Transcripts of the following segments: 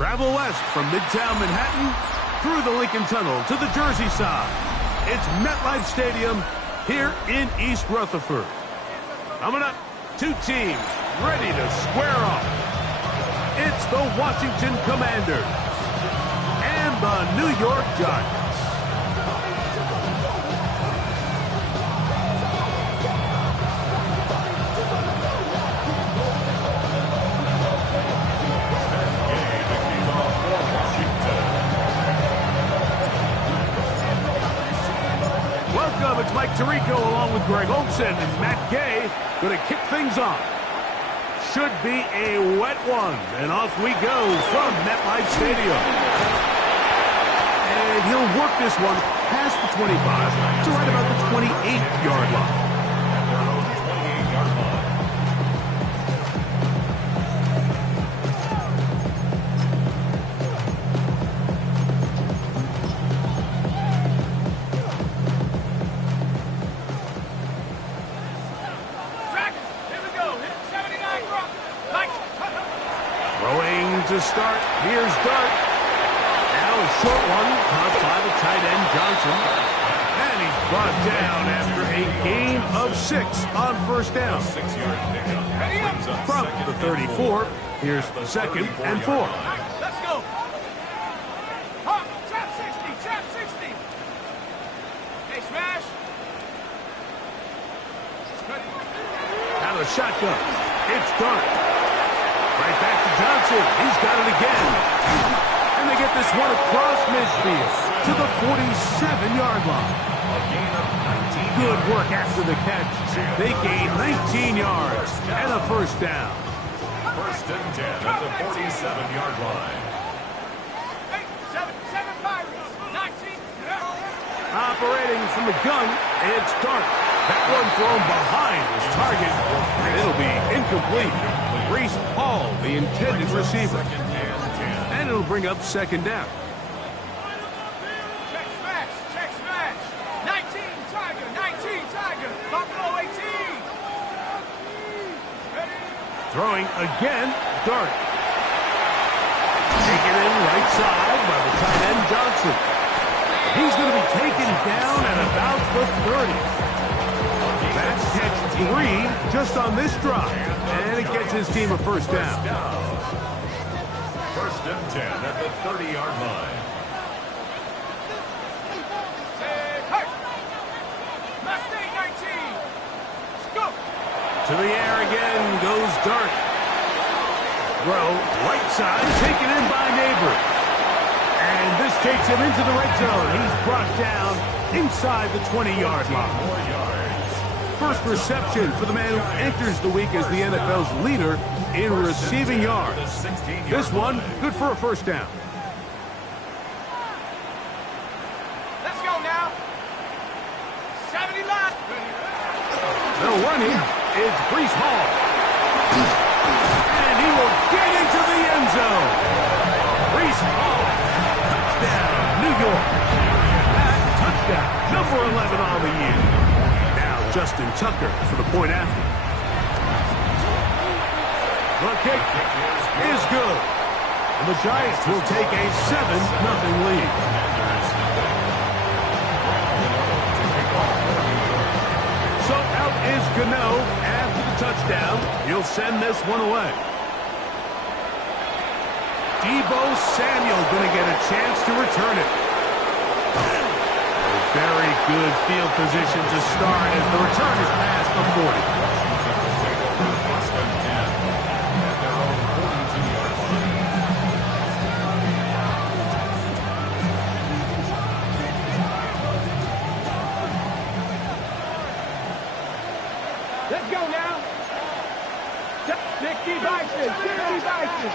Travel west from Midtown Manhattan through the Lincoln Tunnel to the Jersey side. It's MetLife Stadium here in East Rutherford. Coming up, two teams ready to square off. It's the Washington Commanders and the New York Giants. Welcome, it's Mike Tirico along with Greg Olson and Matt Gay going to kick things off. Should be a wet one, and off we go from MetLife Stadium. And he'll work this one past the 25 to right about the 28-yard line. To start, here's Dart. Now a short one, caught by the tight end Johnson. And he's brought down after a gain of 6 on first down. From the 34, here's the 2nd and 4. Let's go. Trap 60, trap 60. Hey, smash. Out of the shotgun, it's Dart. Right back to Johnson. He's got it again. And they get this one across midfield to the 47-yard line. Good work after the catch. They gain 19 yards and a first down. First and 10 at the 47-yard line. 7 Pirates. 19. Operating from the gun, it's Dart. That one thrown behind his target, and it'll be incomplete. Reese Hall, the intended receiver. And it'll bring up second down. Check smash, check smash. 19 Tiger. Buffalo 18. Ready? Throwing again, Dart. Taken in right side by the tight end Johnson. He's going to be taken down at about the 30. That's catch 3 just on this drive. And it gets his team a first down. First and 10 at the 30-yard line. Hey! Mustang 19. Scoop. To the air again goes Dart. Throw right side, taken in by Neighbor. And this takes him into the red zone. He's brought down inside the 20-yard line. 4 yards. First reception for the man who enters the week as the NFL's leader in receiving yards. This one, good for a first down. Let's go now. 70 left. They'll run him. It's Breece Hall. And he will get into the end zone. Breece Hall. Touchdown, New York. That touchdown, number 11 on the year. Justin Tucker for the point after. The kick is good. And the Giants will take a 7-0 lead. So out is Gano after the touchdown. He'll send this one away. Deebo Samuel going to get a chance to return it. Very good field position to start as the return is past the 40. Let's go now. 60 Bison. 60 Bison.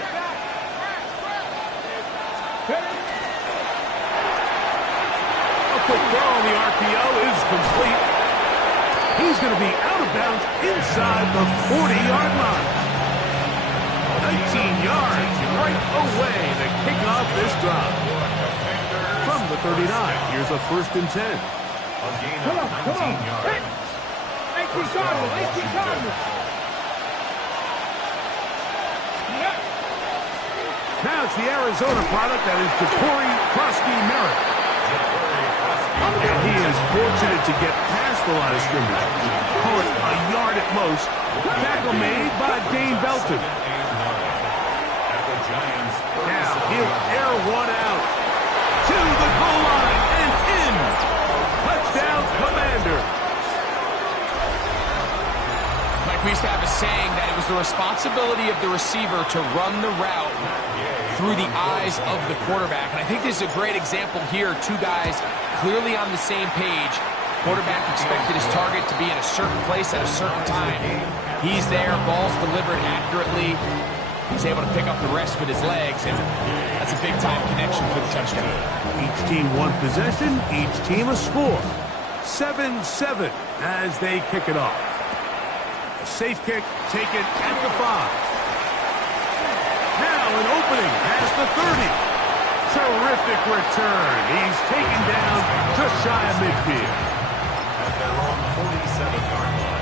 Quick throw on the RPO is complete. He's going to be out of bounds inside the 40-yard line. 19 yards right away to kick off this drive. From the 39, here's a first and 10. Come on. 18 Cardinals. Now it's the Arizona product that is Ja'Cory Merritt. And he is fortunate to get past the line of scrimmage. Call it a yard at most. Tackle made by Dane Belton. Now he'll air one out to the goal line and in. Touchdown, Commander. Like we used to have a saying that it was the responsibility of the receiver to run the route through the eyes of the quarterback. And I think this is a great example here. Two guys clearly on the same page. Quarterback expected his target to be in a certain place at a certain time. He's there, ball's delivered accurately. He's able to pick up the rest with his legs, and that's a big-time connection for the touchdown. Each team one possession, each team a score. 7-7 as they kick it off. A safe kick taken at the 5. Now an opening past the 30. Terrific return. He's taken down just shy of midfield. At their own 47-yard line.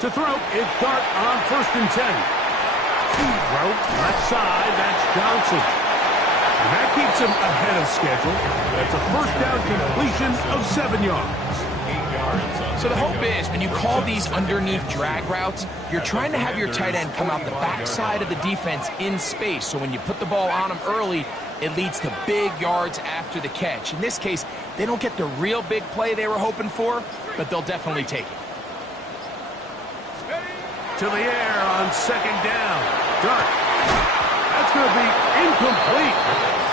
To throw, it's Dart on 1st and 10. Throw, left side, that's Johnson. And that keeps him ahead of schedule. That's a first down completion of 7 yards. So the hope is, when you call these underneath drag routes, you're trying to have your tight end come out the backside of the defense in space. So when you put the ball on him early, it leads to big yards after the catch. In this case, they don't get the real big play they were hoping for, but they'll definitely take it. To the air on 2nd down. Dart. That's going to be incomplete.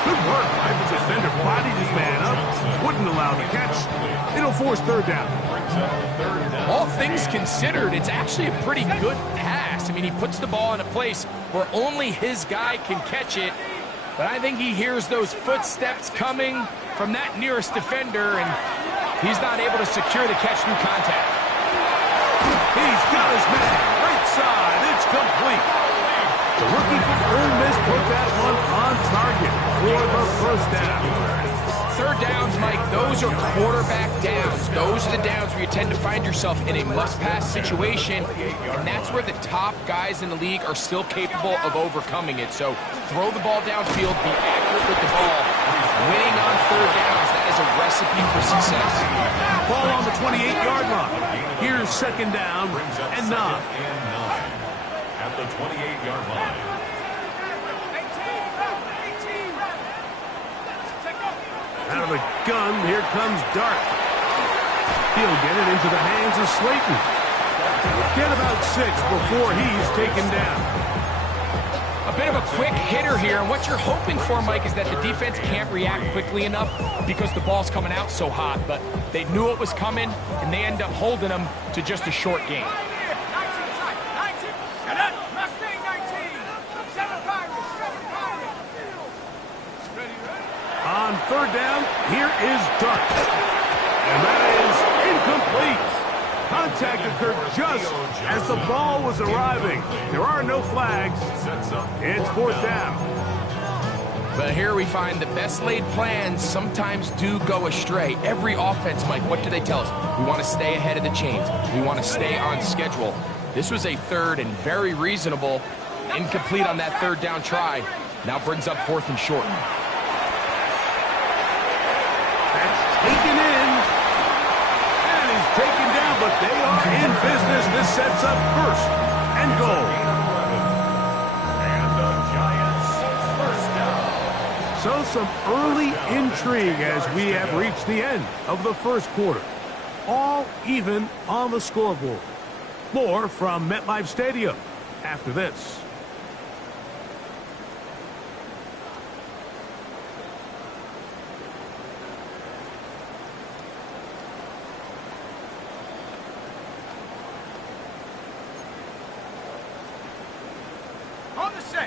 Good work by the defender. Bodied his man up. Wouldn't allow the catch. It'll force 3rd down. All things considered, it's actually a pretty good pass. I mean, he puts the ball in a place where only his guy can catch it. But I think he hears those footsteps coming from that nearest defender, and he's not able to secure the catch through contact. He's got his man. Right side. It's complete. The rookie from Ole Miss put that one on target for the 1st down. 3rd downs, Mike, those are quarterback downs. Those are the downs where you tend to find yourself in a must-pass situation, and that's where the top guys in the league are still capable of overcoming it. So throw the ball downfield, be accurate with the ball. Winning on 3rd downs, that is a recipe for success. Ball on the 28-yard line. Here's 2nd down and 9. At the 28-yard line. Out of the gun, here comes Dart. He'll get it into the hands of Slayton. Get about 6 before he's taken down. A bit of a quick hitter here, and what you're hoping for, Mike, is that the defense can't react quickly enough because the ball's coming out so hot, but they knew it was coming, and they end up holding them to just a short game. On 3rd down, here is Dart. And that is incomplete. Contact occurred just as the ball was arriving. There are no flags. It's 4th down. But here we find the best laid plans sometimes do go astray. Every offense, Mike, what do they tell us? We want to stay ahead of the chains. We want to stay on schedule. This was a 3rd and very reasonable. Incomplete on that 3rd down try. Now brings up 4th and short. Taken in, and he's taken down, but they are in business. This sets up 1st and goal. And the Giants' 1st down. So some early intrigue as we have reached the end of the 1st quarter. All even on the scoreboard. More from MetLife Stadium after this.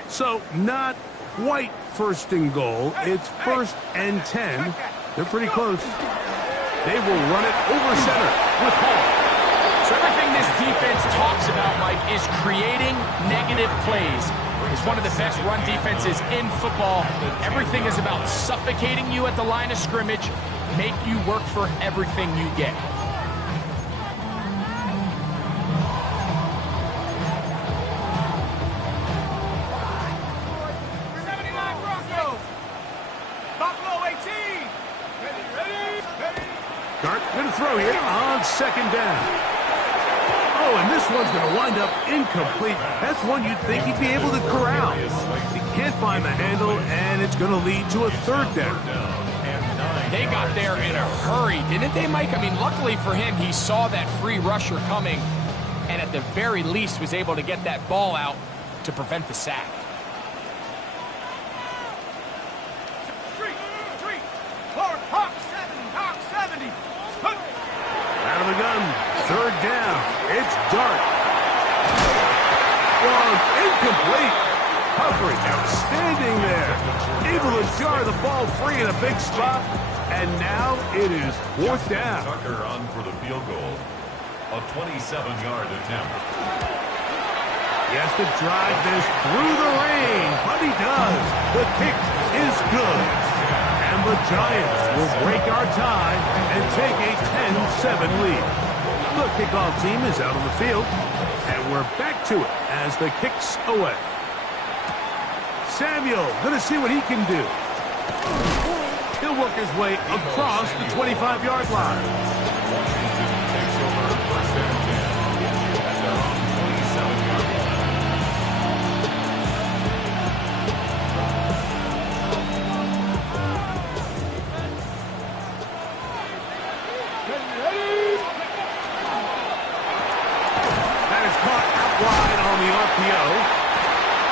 So not quite first and goal. It's first and 10. They're pretty close. They will run it over center with Hall. So everything this defense talks about, Mike, is creating negative plays. It's one of the best run defenses in football. Everything is about suffocating you at the line of scrimmage, make you work for everything you get. Going to throw here on second down. Oh, and this one's going to wind up incomplete. That's one you'd think he'd be able to corral. He can't find the handle, and it's going to lead to a third down. They got there in a hurry, didn't they, Mike? I mean, luckily for him, he saw that free rusher coming, and at the very least was able to get that ball out to prevent the sack. Out of the gun, third down. It's Dart. Well, incomplete. Coverage outstanding there. Able to jar the ball free in a big spot. And now it is fourth down. Tucker on for the field goal. A 27-yard attempt. He has to drive this through the rain, but he does. The kick is good. And the Giants will break our tie and take a 10-7 lead. The kickoff team is out on the field, and we're back to it as the kick's away. Samuel going to see what he can do. He'll work his way across the 25-yard line. Washington takes over first and 10 at their own 27-yard line.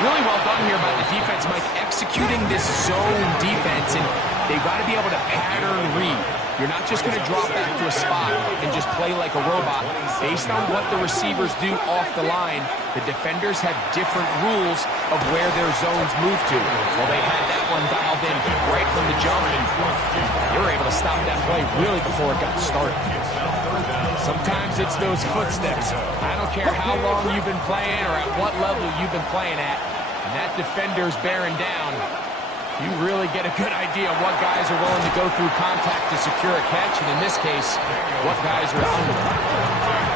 Really well done here by the defense, Mike, executing this zone defense, and they've got to be able to pattern read. You're not just going to drop back to a spot and just play like a robot. Based on what the receivers do off the line, the defenders have different rules of where their zones move to. Well, they had that one dialed in right from the jump, and they were able to stop that play really before it got started. Sometimes it's those footsteps. I don't care how long you've been playing or at what level you've been playing at, and that defender's bearing down. You really get a good idea of what guys are willing to go through contact to secure a catch, and in this case, what guys are under.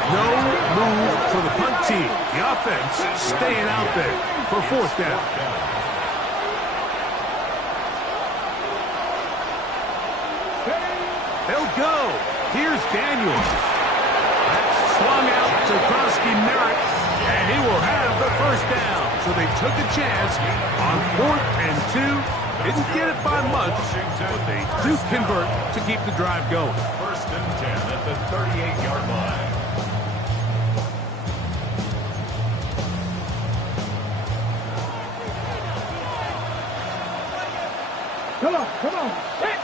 No move for the punt team. The offense staying out there for fourth down. They'll go. Here's Daniels. That's swung out to Krosky Merritt, and he will have the first down. So they took a chance on 4th and 2. Didn't get it by much, but they do convert to keep the drive going. First and 10 at the 38-yard line. Come on. Hit.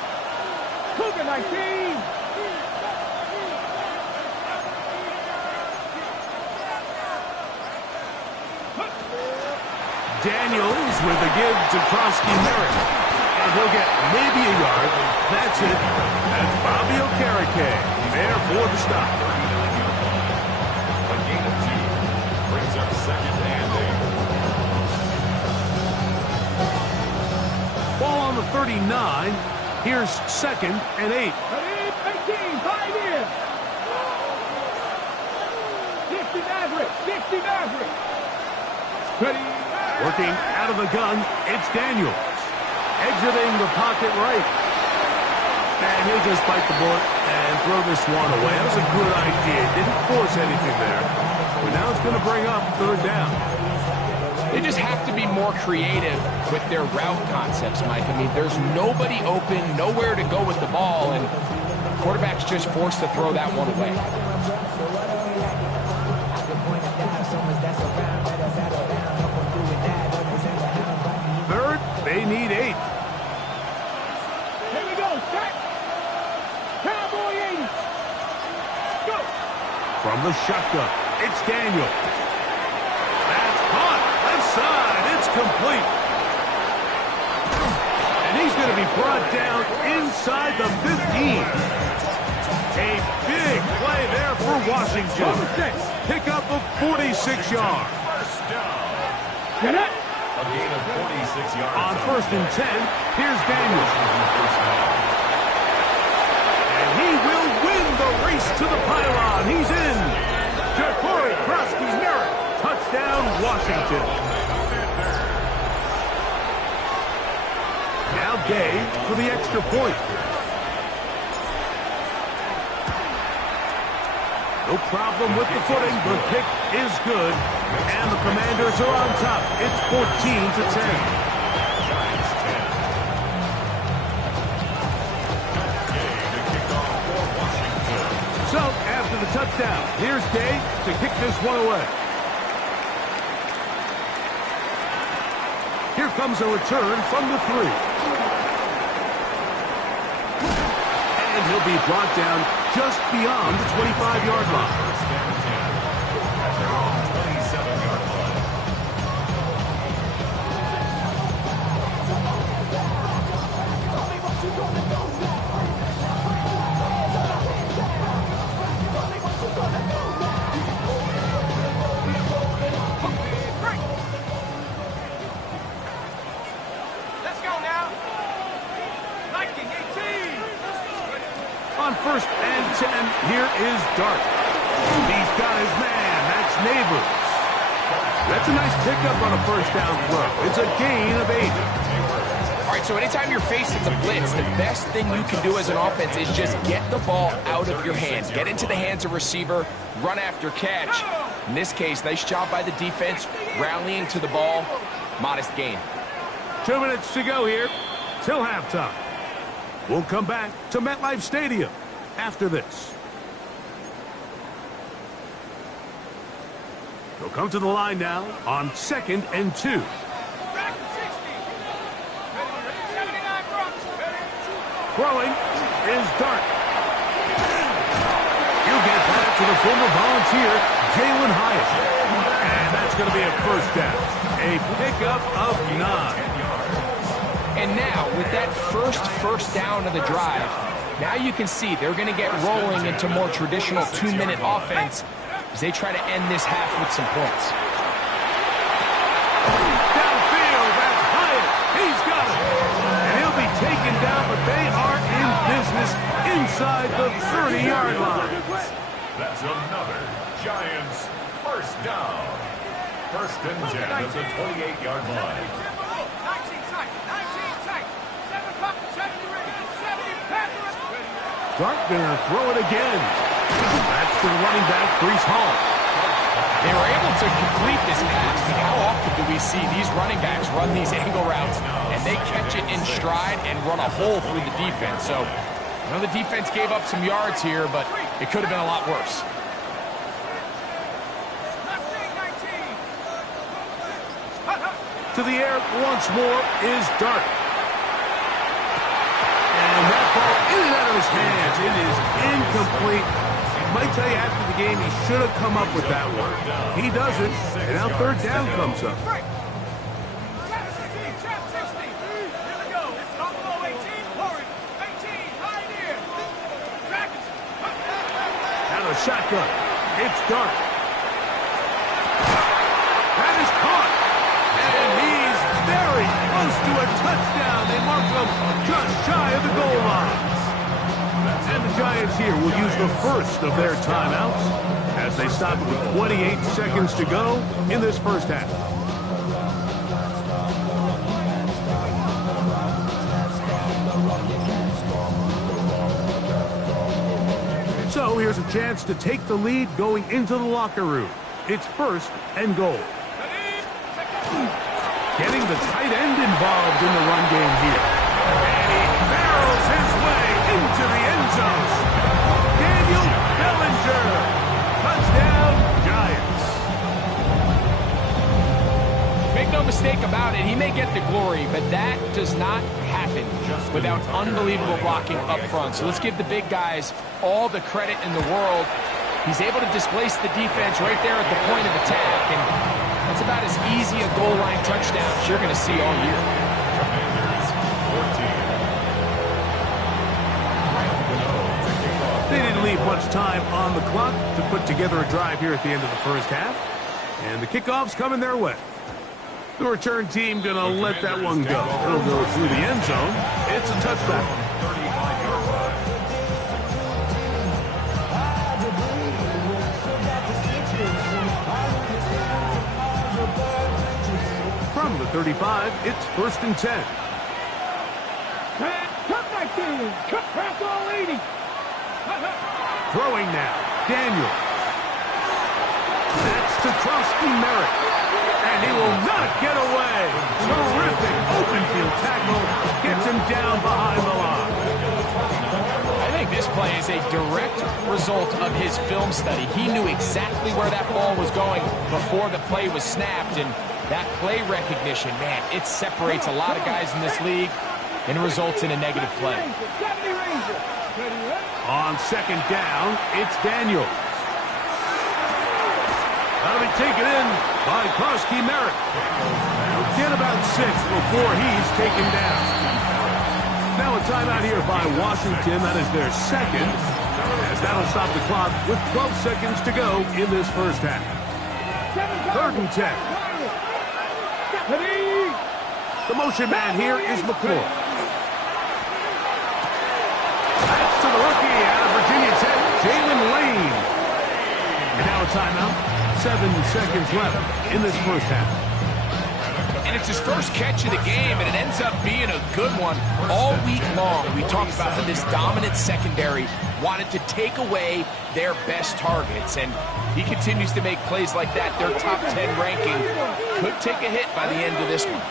Cougar 19. Daniels with a give to Krosky Merritt. And he'll get maybe a yard. That's it. That's Bobby Okereke there for the stop. A gain of 2 brings up second and 8. Ball on the 39. Here's second and 8. 18, 5 in. 60 Maverick. Ready. Working out of the gun, it's Daniels. Exiting the pocket right. And he'll just bite the bullet and throw this one away. That was a good idea. Didn't force anything there. But now it's going to bring up third down. They just have to be more creative with their route concepts, Mike. I mean, there's nobody open, nowhere to go with the ball, and the quarterback's just forced to throw that one away. Third, they need 8. Here we go. Set. Cowboy 80. Go. From the shotgun, it's Daniels. That's caught. Left side, it's incomplete. And he's going to be brought down inside the 15. A big play there for Washington. Pick up of 46 yards. First down. A gain of 46 yards. On 1st and 10, here's Daniel. And he will win the race to the pylon. He's in. Ja'Cory Krosky's merit. Touchdown, Washington. Now Gay for the extra point. No problem with the footing. The pick is good. And the Commanders are on top. It's 14-10. Giants 10. Gay to kick off for Washington. So, after the touchdown, here's Gay to kick this one away. Here comes a return from the 3. And he'll be brought down just beyond the 25-yard line. First and 10. At their own 27-yard line. Let's go now. Viking 18. On 1st and 10, here is Dart. He's got his man. That's Neighbors. That's a nice pickup on a first down throw. It's a gain of 8. All right, so anytime you're facing the blitz, the best thing you can do as an offense is just get the ball out of your hands. Get into the hands of receiver, run after catch. In this case, nice job by the defense, rallying to the ball. Modest gain. 2 minutes to go here till halftime. We'll come back to MetLife Stadium after this. They'll come to the line now on 2nd and 2. Throwing is Dart. He'll get back to the former Volunteer, Jalen Hyatt. And that's going to be a first down. A pickup of 9. And now, with that first down of the drive, now you can see they're going to get rolling into more traditional 2-minute offense as they try to end this half with some points. Downfield, that's Hyatt. He's got it. And he'll be taken down, but they are in business inside the 30-yard line. That's another Giants first down. 1st and 10 at the 28-yard line. 19 tight. 19 tight. 7 puck, 70 ready. 70 Panthers. Dart gonna throw it again. That's to the running back, Brees Hall. They were able to complete this pass, but how often do we see these running backs run these angle routes and they catch it in stride and run a hole through the defense? So, I know the defense gave up some yards here, but it could have been a lot worse. To the air once more is Dart. And that ball in and out of his hands. It is incomplete. I might tell you after the game he should have come up with that one. He doesn't, and now 3rd down comes up. Now the shotgun. It's Dart. That is caught. And he's very close to a touchdown. They mark him just shy of the goal line. And the Giants here will use the first of their timeouts as they stop with 28 seconds to go in this first half. So here's a chance to take the lead going into the locker room. It's 1st and goal. Getting the tight end involved in the run game here. And he barrels his way into the end zone. Daniel Bellinger. Touchdown, Giants. Make no mistake about it, he may get the glory, but that does not happen without unbelievable blocking up front. So let's give the big guys all the credit in the world. He's able to displace the defense right there at the point of attack. And That's about as easy a goal line touchdown as you're going to see all year. Commanders, 14. They didn't leave much time on the clock to put together a drive here at the end of the first half. And the kickoff's coming their way. The return team going to let that one go. It'll go through the end zone. It's a touchback. 35-yard line. From the 35, it's 1st and 10. Cut back in. Cut back all 80. Throwing now, Daniel. That's to Krosky Merritt. And he will not get away. Terrific open field tackle. Gets him down behind the line. I think this play is a direct result of his film study. He knew exactly where that ball was going before the play was snapped, and that play recognition, man, it separates a lot of guys in this league and results in a negative play. On 2nd down, it's Daniel. That'll be taken in by Krosky Merritt. He'll get about 6 before he's taken down. Now a timeout here by Washington. That is their second, as that'll stop the clock with 12 seconds to go in this first half. 3rd and 10. The motion man here is McClure. That's to the rookie out of Virginia Tech, Jalen Lane. And now a timeout. 7 seconds left in this first half. And it's his first catch of the game, and it ends up being a good one. All week long, we talked about how this dominant secondary wanted to take away their best targets, and he continues to make plays like that. Their top 10 ranking could take a hit by the end of this one.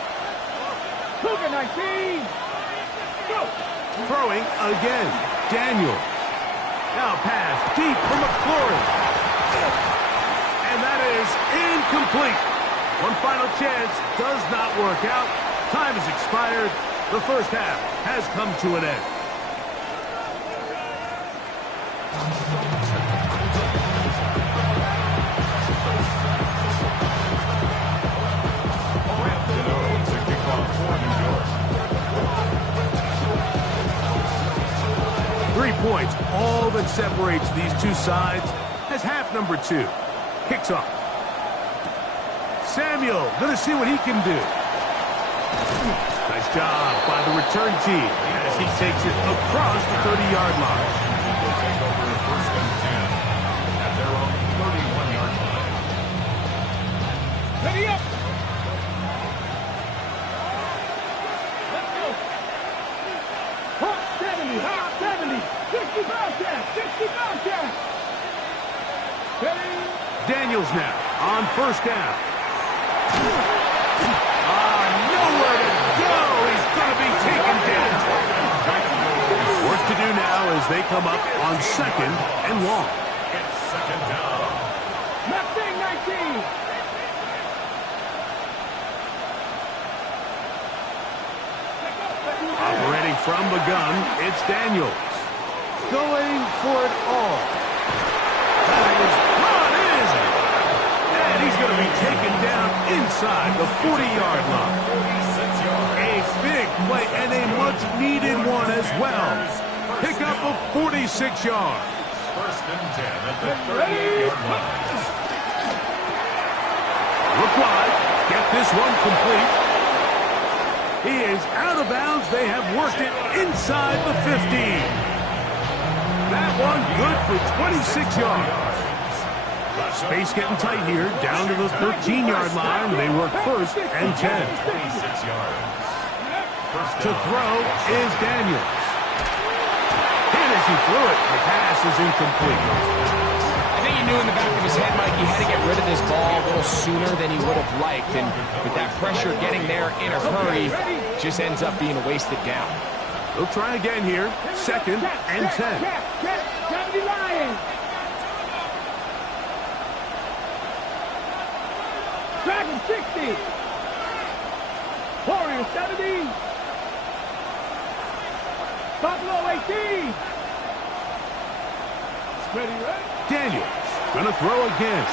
Throwing again, Daniel. Now pass deep for McClure. And that is incomplete. One final chance does not work out. Time has expired. The first half has come to an end. To kick off for New York. 3 points, all that separates these two sides, as half number 2 kicks off. Samuel going to see what he can do. Nice job by the return team as he takes it across the 30-yard line. Will take over 1st and 10 at their own 31-yard line. Ready up. Hot 70, hot 70. 60 broadcast, 60 broadcast. Ready? Daniels now on 1st down. Nowhere to go. He's going to be taken down. Work to do now as they come up on 2nd and long. It's 2nd down. Mustang 19. Operating from the gun, it's Daniels. Going for it all. That is brought in. And he's going to be taken down inside the 40-yard line. 46 yards. A big play and a much-needed one as well. Pick up of 46 yards. 1st and 10 at the 38-yard line. Look wide. Get this one complete. He is out of bounds. They have worked it inside the 15. That one good for 26 yards. Space getting tight here. Down to the 13-yard line. They work 1st and 10. 26 yards. To throw is Daniels. Hit as he threw it. The pass is incomplete. I think he knew in the back of his head, Mike, he had to get rid of this ball a little sooner than he would have liked. And with that pressure getting there in a hurry, just ends up being a wasted down. They'll try again here. 2nd and 10. 70 Lions. Dragon 60. Warrior 70. Buffalo 18. Ready, right? Daniels going to throw again.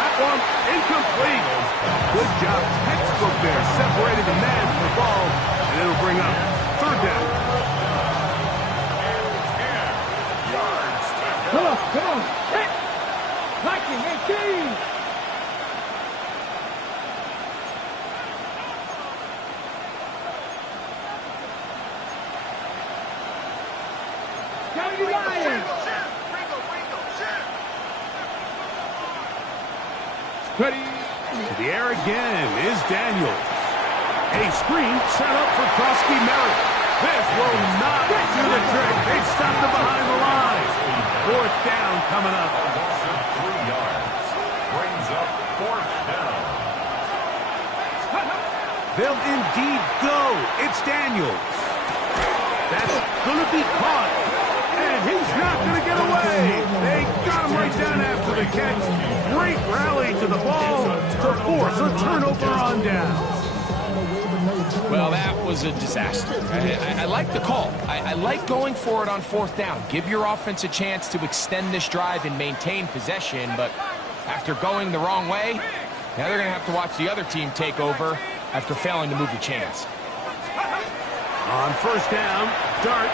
That one incomplete. Good job. Textbook there. Separated the man from the ball. And it'll bring up third down. Come on, come on. Hit. Viking 18. County Lions. Ready. To the air again is Daniels. A screen set up for Krosky Merritt. This will not do the trick. They stopped him behind the line. Fourth down coming up. Loss of 3 yards. Brings up fourth down. They'll indeed go. It's Daniels. That's going to be caught. And he's not going to get away. They got him right down after the catch. Great rally to the ball to force a turnover on down. Well, that was a disaster. I like the call. I like going for it on fourth down. Give your offense a chance to extend this drive and maintain possession, but after going the wrong way, now they're going to have to watch the other team take over after failing to move the chains. On first down, Dart.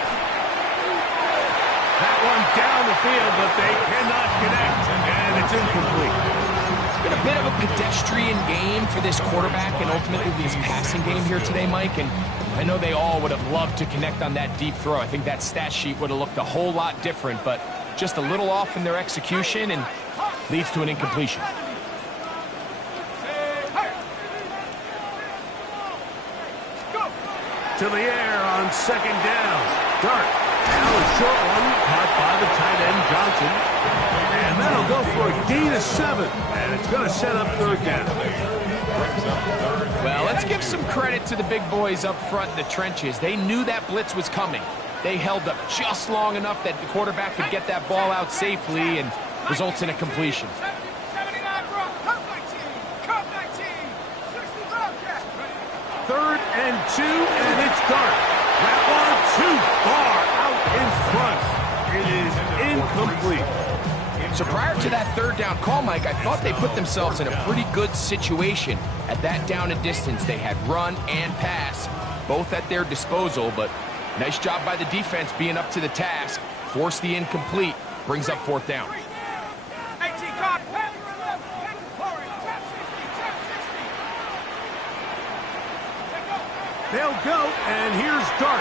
That one down the field, but they cannot connect, and it's incomplete. It's been a bit of a pedestrian game for this quarterback and ultimately this passing game here today, Mike, and I know they all would have loved to connect on that deep throw. I think that stat sheet would have looked a whole lot different, but just a little off in their execution and leads to an incompletion. To the air on second down. Dart. Now a short one caught by the tight end Johnson. And that'll go for a gain of 7. And it's going to set up third down. Well, let's give some credit to the big boys up front in the trenches. They knew that blitz was coming. They held up just long enough that the quarterback could get that ball out safely and results in a completion. 79 Brock, Cup 19, Cup 19, 60 Bobcat. 3rd and 2, and it's Dart. That one too far out in front. It is incomplete. So prior to that third down call, Mike, I thought they put themselves in a pretty good situation at that down and distance. They had run and pass, both at their disposal, but nice job by the defense being up to the task. Force the incomplete, brings up fourth down. 18 caught. They'll go, and here's Dart.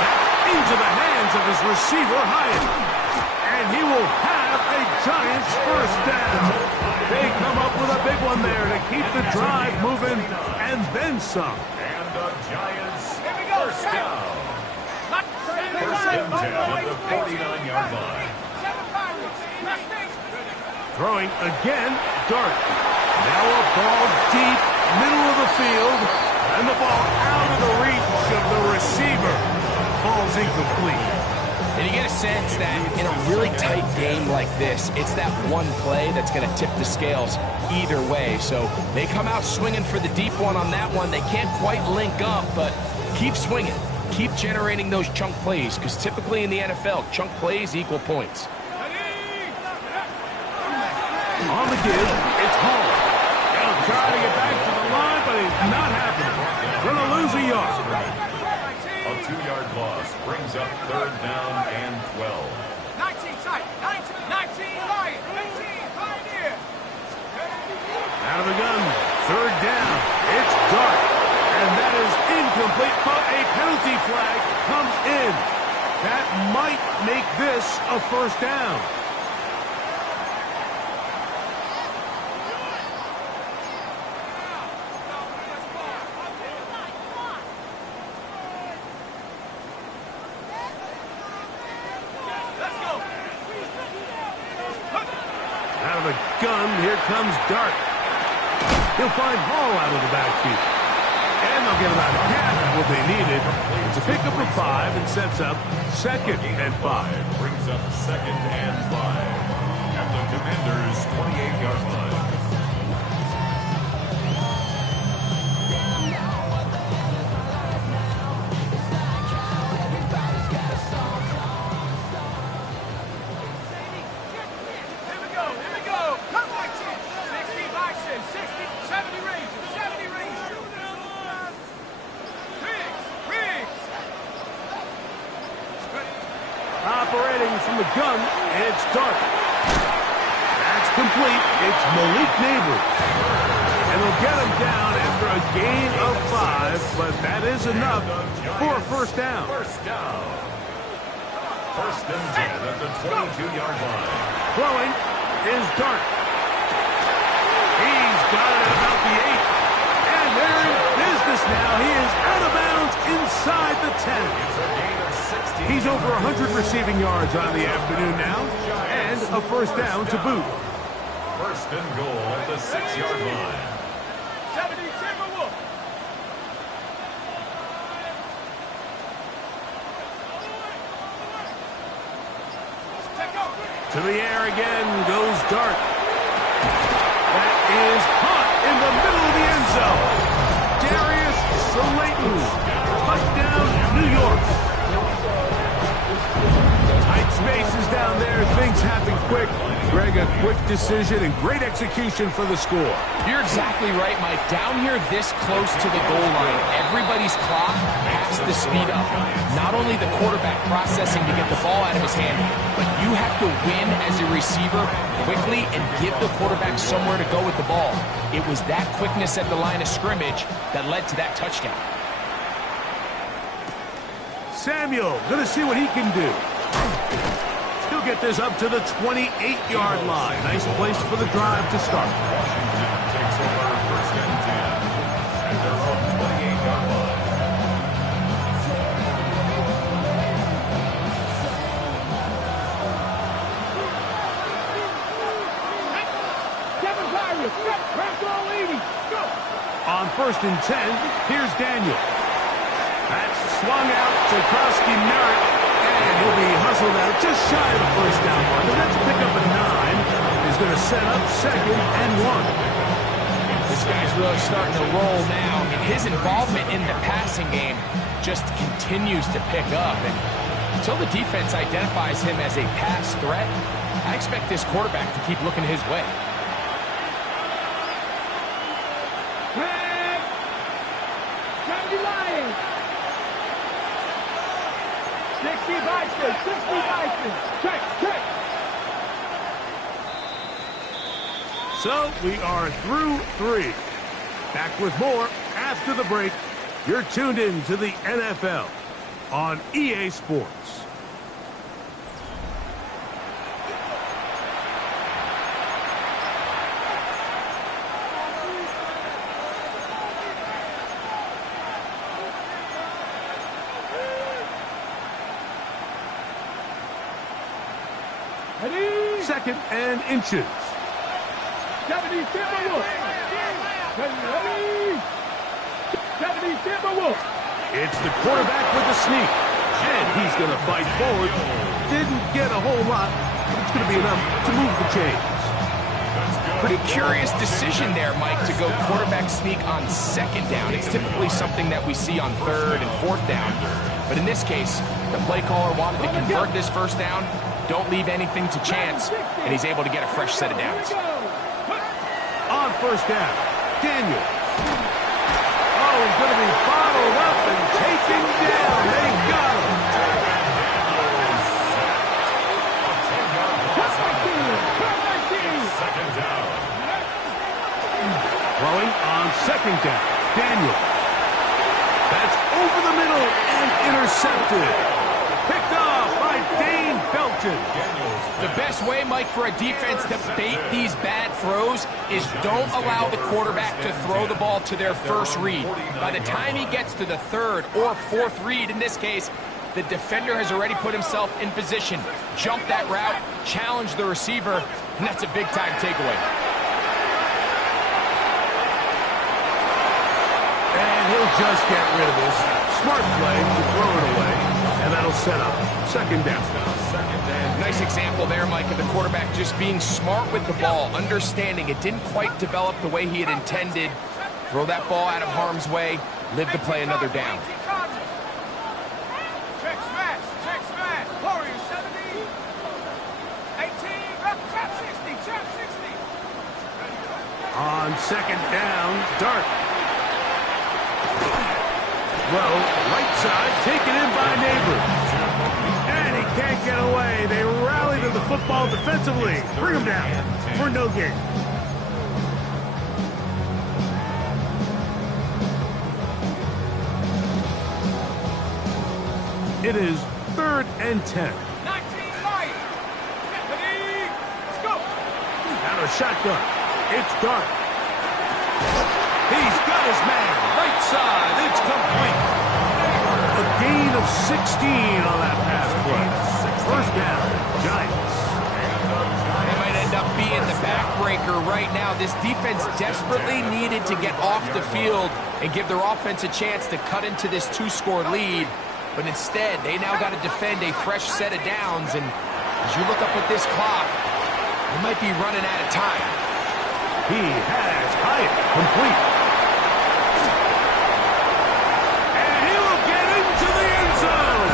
That's into the hands of his receiver, Hyatt. And he will have a Giants first down. They come up with a big one there to keep the drive moving, and then some. And the Giants first down. First and 10 at the 49-yard line. Throwing again, Dart. Now a ball deep, middle of the field, and the ball out of the reach of the receiver. Ball's incomplete. And you get a sense that in a really tight game like this, it's that one play that's going to tip the scales either way. So they come out swinging for the deep one on that one. They can't quite link up, but keep swinging. Keep generating those chunk plays, because typically in the NFL, chunk plays equal points. On the give, it's Hall. They'll try to get back to the line, but it's not happening. Going to lose a yard. A 2-yard loss brings up third down and 12. 19 tight, 19 Lion, 18 Pioneer. Out of the gun, third down. It's Dart. And that is incomplete, but a penalty flag comes in. That might make this a first down. Out of the gun, here comes Dart. He'll find Hall out of the backfield. And they'll get about half of what they needed. It's a pickup of 5 and sets up 2nd and 5. Brings up 2nd and 5 at the Commanders' 28-yard line. operating from the gun, and it's Dart. That's complete. It's Malik Neighbors. And he'll get him down after a gain of 5, but that is enough for a first down. First down. First and 10 at the 22-yard line. Throwing is Dart. He's got it at about the 8. And they're in business now. He is out of bounds inside the 10. It's a gain of 16. He's over 100 receiving yards on the afternoon now, and a first down to boot. First and goal at the 6-yard line. 70 Timberwolves. To the air again goes Dart. That is caught in the middle of the end zone. Darius Slayton. Touchdown, New York. Tight spaces down there. Things happen quick. Greg, a quick decision and great execution for the score. You're exactly right, Mike. Down here this close to the goal line, everybody's clock has to speed up. Not only the quarterback processing to get the ball out of his hand, but you have to win as a receiver quickly and give the quarterback somewhere to go with the ball. It was that quickness at the line of scrimmage that led to that touchdown. Samuel, going to see what he can do. He'll get this up to the 28-yard line. Nice place for the drive to start. Washington takes over first and 10 at their own 28-yard line. Kevin Byron, crack all 80. Go. On first and 10, here's Daniel. That's swung out to Krosky-Merritt, and he'll be hustled out just shy of the first down mark. And that's a pickup of 9. He's going to set up second and 1. This guy's really starting to roll now. I mean, his involvement in the passing game just continues to pick up. And until the defense identifies him as a pass threat, I expect this quarterback to keep looking his way. Red. 70 Lions. 60 Bison. 60 Bison. Check. So we are through 3. Back with more after the break. You're tuned in to the NFL on EA Sports. Ready? Second and inches. 70 Timberwolves. Ready? 70 Timberwolves. It's the quarterback with the sneak. And he's going to fight forward. Didn't get a whole lot, but it's going to be enough to move the chains. Pretty curious decision there, Mike, to go quarterback sneak on second down. It's typically something that we see on third and fourth down. But in this case, the play caller wanted to convert this first down. Don't leave anything to chance, and he's able to get a fresh set of downs. On first down, Daniel. Oh, he's going to be bottled up and taken down. They got him. Second down. Throwing on second down, Daniel. That's over the middle and intercepted. Picked off by Dane Belton. The best way, Mike, for a defense to bait these bad throws is don't allow the quarterback to throw the ball to their first read. By the time he gets to the third or fourth read, in this case, the defender has already put himself in position. Jump that route, challenge the receiver, and that's a big-time takeaway. And he'll just get rid of this. Smart play to throw it away, and that'll set up second down. Nice example there, Mike, of the quarterback just being smart with the ball, understanding it didn't quite develop the way he had intended. Throw that ball out of harm's way, live to play another down. Check smash. Warriors 70. 18. Trap 60. On second down, Dart. Well, right side taken in by Neighbors. And he can't get away. They rally to the football defensively. Bring them down for no gain. It is 3rd and 10. 19 Lions. Stephanie, let's go. Out of shotgun. It's Dart. He's got his man. Right side. It's complete. A gain of 16 on that pass play. First down, Giants. They might end up being the backbreaker right now. This defense desperately needed to get off the field and give their offense a chance to cut into this 2-score lead. But instead, they now got to defend a fresh set of downs. And as you look up at this clock, they might be running out of time. He has Hyatt complete. And he will get into the end zone.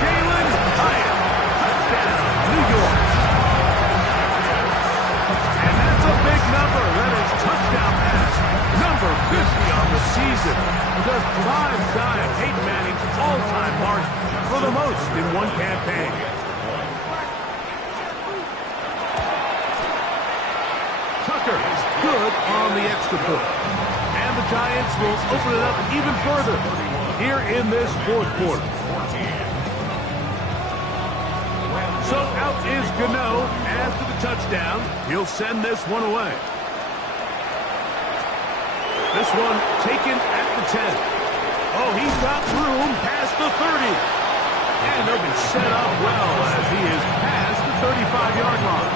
Jalen Hyatt, touchdown, New York. And that's a big number. That is touchdown pass number 50 on the season. Just 5 shy of Peyton Manning's all-time mark for the most in one campaign. Tucker is good on the extra point. And the Giants will open it up even further here in this 4th quarter. So out is Gano after the touchdown. He'll send this one away. This one taken at the 10. Oh, he's got room past the 30. And they'll be set up well as he is past the 35-yard line.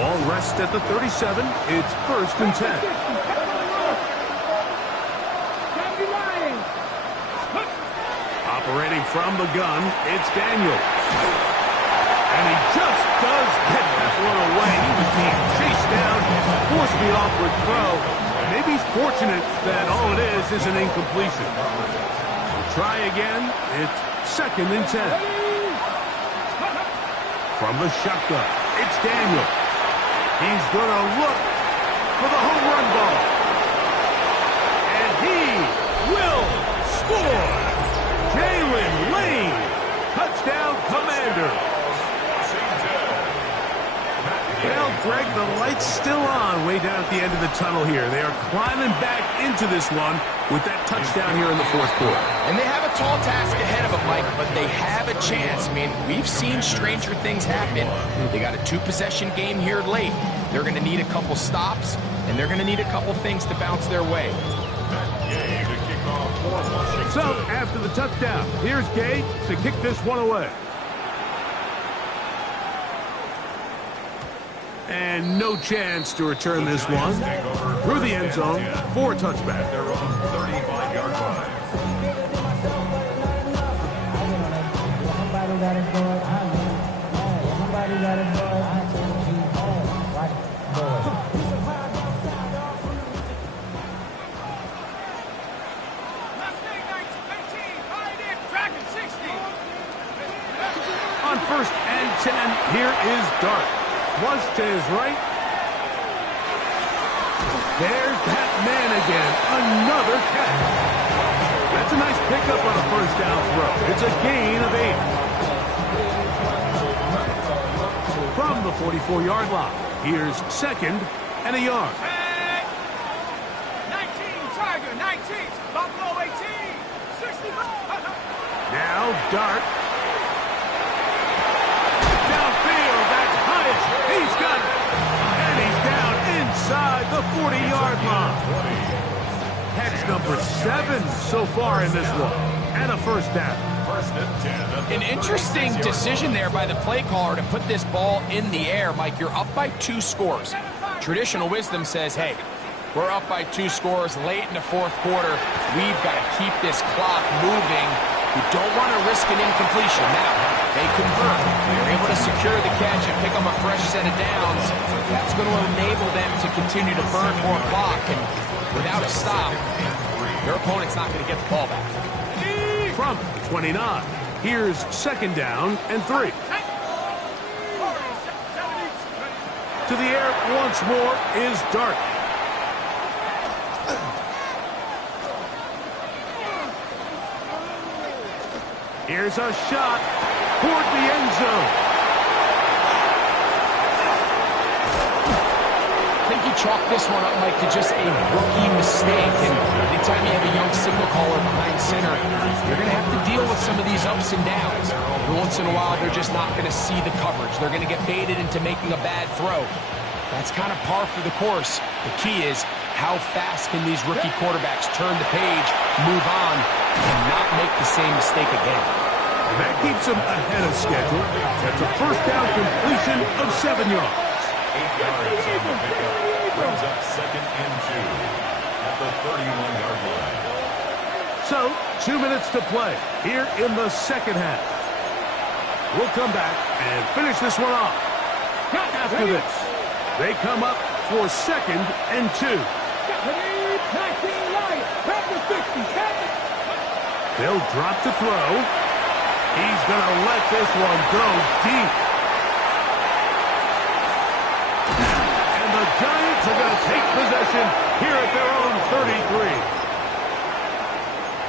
Ball rests at the 37. It's 1st and 10. Operating from the gun, it's Daniels. And he just does get that one away. He was being chased down, forced the awkward throw. Maybe he's fortunate that all it is an incompletion. We'll try again. It's 2nd and 10. From the shotgun, it's Daniel. He's going to look for the home run ball. And he will score. Jalen Lane, touchdown Commander. Well, Greg, the light's still on way down at the end of the tunnel here. They are climbing back into this one with that touchdown here in the 4th quarter. And they have a tall task ahead of them, Mike, but they have a chance. I mean, we've seen stranger things happen. They got a 2-possession game here late. They're going to need a couple stops, and they're going to need a couple things to bounce their way. So, after the touchdown, here's Gay to kick this one away. And no chance to return this one through the end zone for a touchback. Their own 35-yard line. On 1st and 10, here is Dart. Flush to his right. There's that man again. Another catch. That's a nice pickup on a 1st down throw. It's a gain of 8. From the 44-yard line, here's 2nd and a yard. 19 Tiger, 19 Buffalo 18, 60. Now Dart. Downfield, that's Hyatt. He's got it. And he's down inside the 40-yard line. Catch number 7 so far in this one. And a 1st down. An interesting decision there by the play caller to put this ball in the air. Mike, you're up by 2 scores. Traditional wisdom says, hey, we're up by 2 scores late in the 4th quarter. We've got to keep this clock moving. We don't want to risk an incompletion. Now, they convert. They're able to secure the catch and pick up a fresh set of downs. That's going to enable them to continue to burn more clock. And without a stop, their opponent's not going to get the ball back. From the 29, here's 2nd down and 3. To the air once more is Dart. Here's a shot toward the end zone. I think you chalk this one up, Mike, to just a rookie mistake. And anytime you have a young signal caller behind center, you're going to have to deal with some of these ups and downs. Every once in a while, they're just not going to see the coverage. They're going to get baited into making a bad throw. That's kind of par for the course. The key is, how fast can these rookie quarterbacks turn the page, move on, and not make the same mistake again? And that keeps them ahead of schedule. That's a first down completion of 7 yards. 8 yards on the pickup. Brings up 2nd and 2 at the 31-yard line. So, 2 minutes to play here in the second half. We'll come back and finish this one off. After this, they come up for 2nd and 2. They'll drop to throw. He's going to let this one go deep. And the Giants are going to take possession here at their own 33.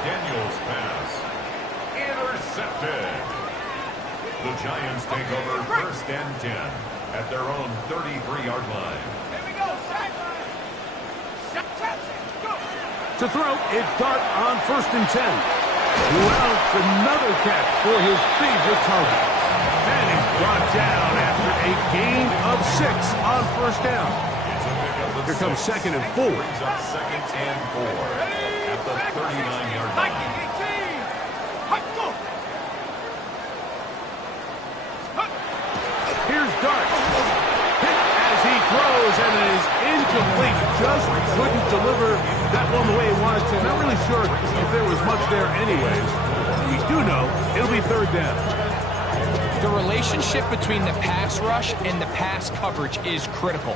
Daniels pass. Intercepted. The Giants take over 1st and 10 at their own 33-yard line. Here we go, sideline. Go. To throw, it's Dart on 1st and 10. Louts another catch for his favorite target. And he's brought down after a gain of 6 on 1st down. Here comes 2nd and 4. Brings up 2nd and 4 at the 39-yard line. Here's Dart. Hit as he throws, and it is incomplete. Just couldn't deliver that one the way he wanted to. Not really sure if there was much there anyways. We do know it'll be 3rd down. The relationship between the pass rush and the pass coverage is critical.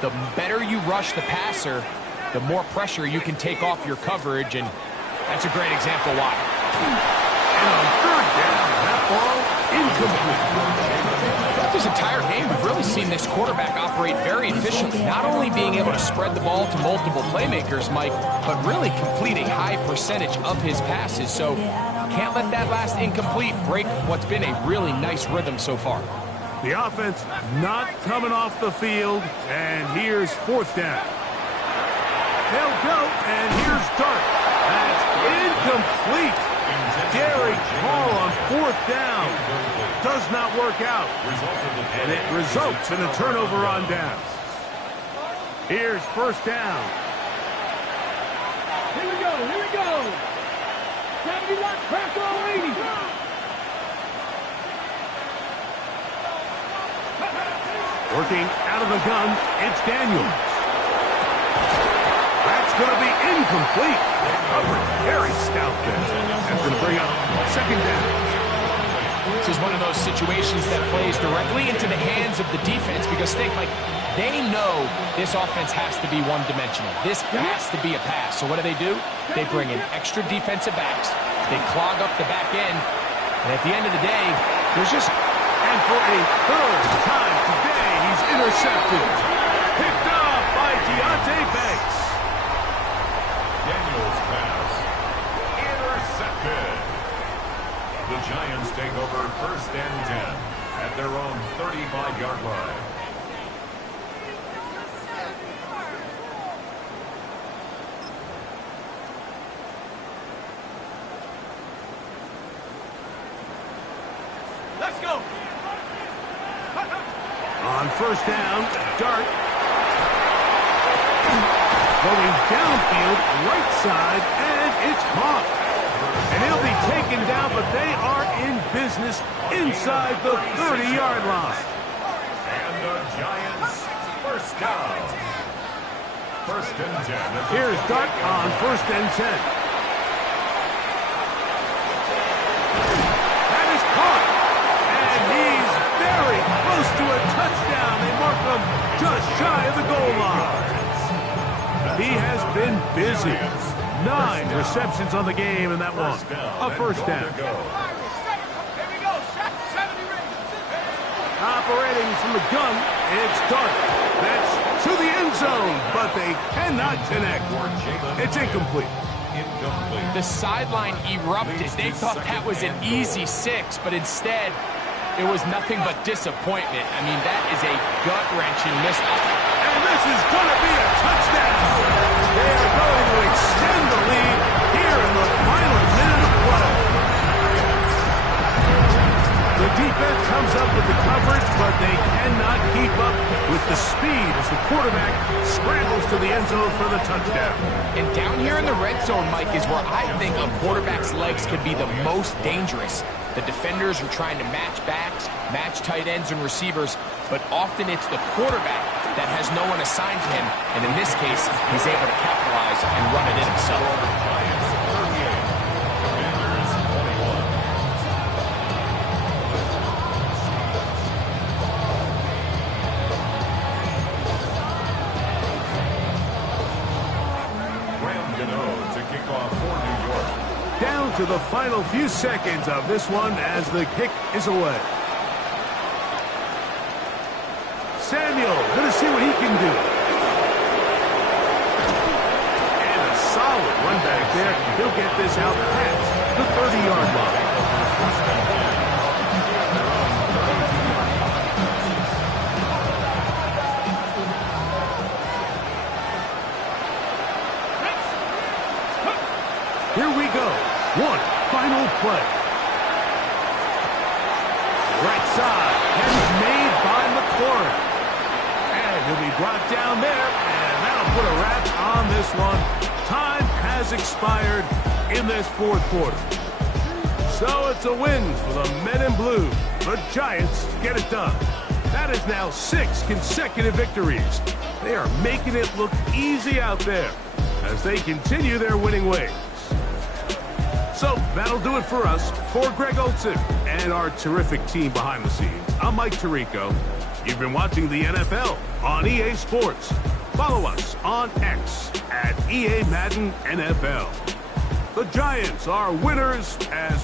The better you rush the passer, the more pressure you can take off your coverage, and that's a great example why. And on 3rd down, that ball incomplete. This entire game, we've really seen this quarterback operate very efficiently, not only being able to spread the ball to multiple playmakers, Mike, but really completing high percentage of his passes. So can't let that last incomplete break what's been a really nice rhythm so far. The offense not coming off the field, and here's 4th down. They'll go, and here's Dart. That's incomplete. Gary Hall on 4th down. Does not work out. And it results in a turnover on downs. Here's 1st down. Here we go. 71, crack all 80. Working out of the gun, it's Daniels. That's going to be incomplete. Coverage very stout there. That's going to bring up 2nd down. This is one of those situations that plays directly into the hands of the defense because like they know this offense has to be one-dimensional. This has to be a pass. So what do? They bring in extra defensive backs. They clog up the back end. And at the end of the day, there's just... And for a 3rd time today, he's intercepted. Picked off by Deontay Banks. Daniels pass. Intercepted. The Giants take over 1st and 10 at their own 35-yard line. Let's go. On 1st down, Dart. Going downfield, right side, and it's caught. And he'll be taken down, but they are in business inside the 30-yard line. And the Giants 1st down. 1st and 10. Here's Dart on 1st and 10. That is caught. And he's very close to a touchdown. They mark him just shy of the goal line. He has been busy. 9 receptions on the game in that one. A 1st down. Here we go. 70 rings. Operating from the gun, it's Dart. That's to the end zone, but they cannot connect. It's incomplete. incomplete. The sideline erupted. They thought that was an easy 6, but instead, it was nothing but disappointment. I mean, that is a gut-wrenching miss. And this is going to be a touchdown. They are going to extend the lead here in the final minute of play. The defense comes up with the coverage, but they cannot keep up with the speed as the quarterback scrambles to the end zone for the touchdown. And down here in the red zone, Mike, is where I think a quarterback's legs can be the most dangerous. The defenders are trying to match backs, match tight ends and receivers, but often it's the quarterback that has no one assigned to him, and in this case, he's able to capitalize and run it in himself. Giants 38, Commanders 21. Graham Gano to kick off for New York. Down to the final few seconds of this one as the kick is away. Samuel, going to see what he can do. And a solid run back there. He'll get this out past the 30-yard line. Here we go. One final play. Right side. And made by McLaurin. And he'll be brought down there. And that'll put a wrap on this one. Time has expired in this fourth quarter. So it's a win for the Men in Blue. The Giants get it done. That is now 6 consecutive victories. They are making it look easy out there as they continue their winning ways. So that'll do it for us. For Greg Olson and our terrific team behind the scenes, I'm Mike Tirico. You've been watching the NFL on EA Sports. Follow us on X at EA Madden NFL. The Giants are winners as